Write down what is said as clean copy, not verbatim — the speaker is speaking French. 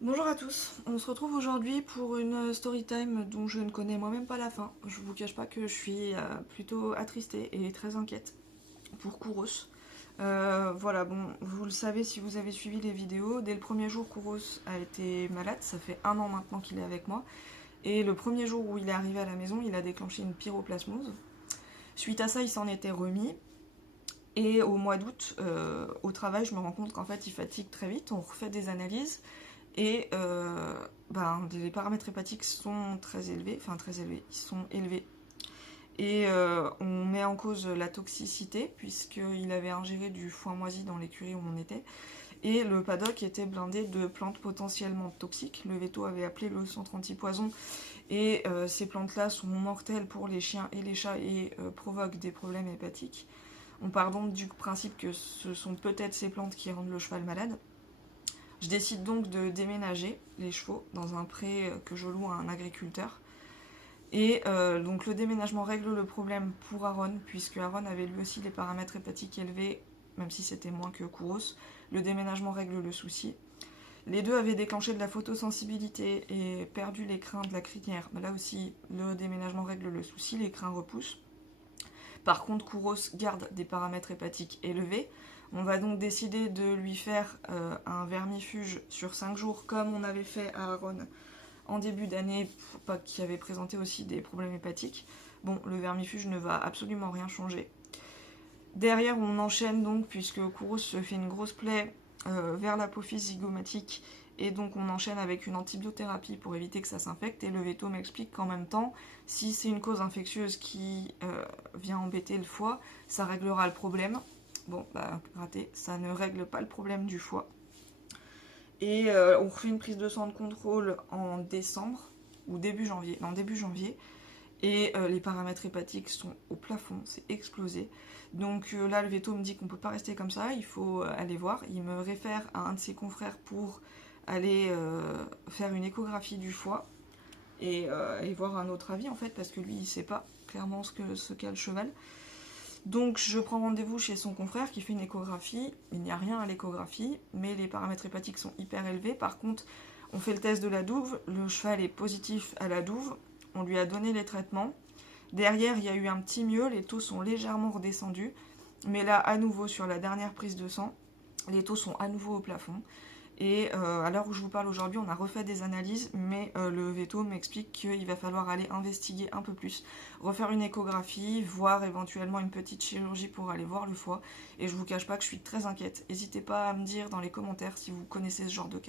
Bonjour à tous, on se retrouve aujourd'hui pour une story time dont je ne connais moi-même pas la fin. Je vous cache pas que je suis plutôt attristée et très inquiète pour Kouros. Voilà, bon, vous le savez si vous avez suivi les vidéos, dès le premier jour Kouros a été malade, ça fait un an maintenant qu'il est avec moi, et le premier jour où il est arrivé à la maison, il a déclenché une pyroplasmose. Suite à ça, il s'en était remis, et au mois d'août, au travail, je me rends compte qu'en fait il fatigue très vite, on refait des analyses, et les paramètres hépatiques sont très élevés, enfin très élevés, ils sont élevés. Et on met en cause la toxicité, puisqu'il avait ingéré du foin moisi dans l'écurie où on était. Et le paddock était blindé de plantes potentiellement toxiques. Le veto avait appelé le centre anti-poison. Et ces plantes-là sont mortelles pour les chiens et les chats et provoquent des problèmes hépatiques. On part donc du principe que ce sont peut-être ces plantes qui rendent le cheval malade. Je décide donc de déménager les chevaux dans un pré que je loue à un agriculteur. Et donc le déménagement règle le problème pour Aaron, puisque Aaron avait lui aussi des paramètres hépatiques élevés, même si c'était moins que Kouros. Le déménagement règle le souci. Les deux avaient déclenché de la photosensibilité et perdu les crins de la crinière. Mais là aussi, le déménagement règle le souci, les crins repoussent. Par contre, Kouros garde des paramètres hépatiques élevés. On va donc décider de lui faire un vermifuge sur 5 jours, comme on avait fait à Aaron en début d'année, qui avait présenté aussi des problèmes hépatiques. Bon, le vermifuge ne va absolument rien changer. Derrière, on enchaîne donc, puisque Kouros se fait une grosse plaie vers l'apophyse zygomatique, et donc on enchaîne avec une antibiothérapie pour éviter que ça s'infecte. Et le veto m'explique qu'en même temps, si c'est une cause infectieuse qui vient embêter le foie, ça réglera le problème. Bon, bah raté, ça ne règle pas le problème du foie. Et on refait une prise de sang de contrôle en décembre, ou début janvier, non début janvier, et les paramètres hépatiques sont au plafond, c'est explosé. Donc là, le veto me dit qu'on ne peut pas rester comme ça, il faut aller voir. Il me réfère à un de ses confrères pour aller faire une échographie du foie et voir un autre avis en fait, parce que lui, il ne sait pas clairement ce qu'a le cheval. Donc je prends rendez-vous chez son confrère qui fait une échographie. Il n'y a rien à l'échographie, mais les paramètres hépatiques sont hyper élevés. Par contre, on fait le test de la douve, le cheval est positif à la douve, on lui a donné les traitements. Derrière, il y a eu un petit mieux, les taux sont légèrement redescendus. Mais là, à nouveau, sur la dernière prise de sang, les taux sont à nouveau au plafond. Et à l'heure où je vous parle aujourd'hui, on a refait des analyses, mais le veto m'explique qu'il va falloir aller investiguer un peu plus, refaire une échographie, voire éventuellement une petite chirurgie pour aller voir le foie. Et je vous cache pas que je suis très inquiète. N'hésitez pas à me dire dans les commentaires si vous connaissez ce genre de cas.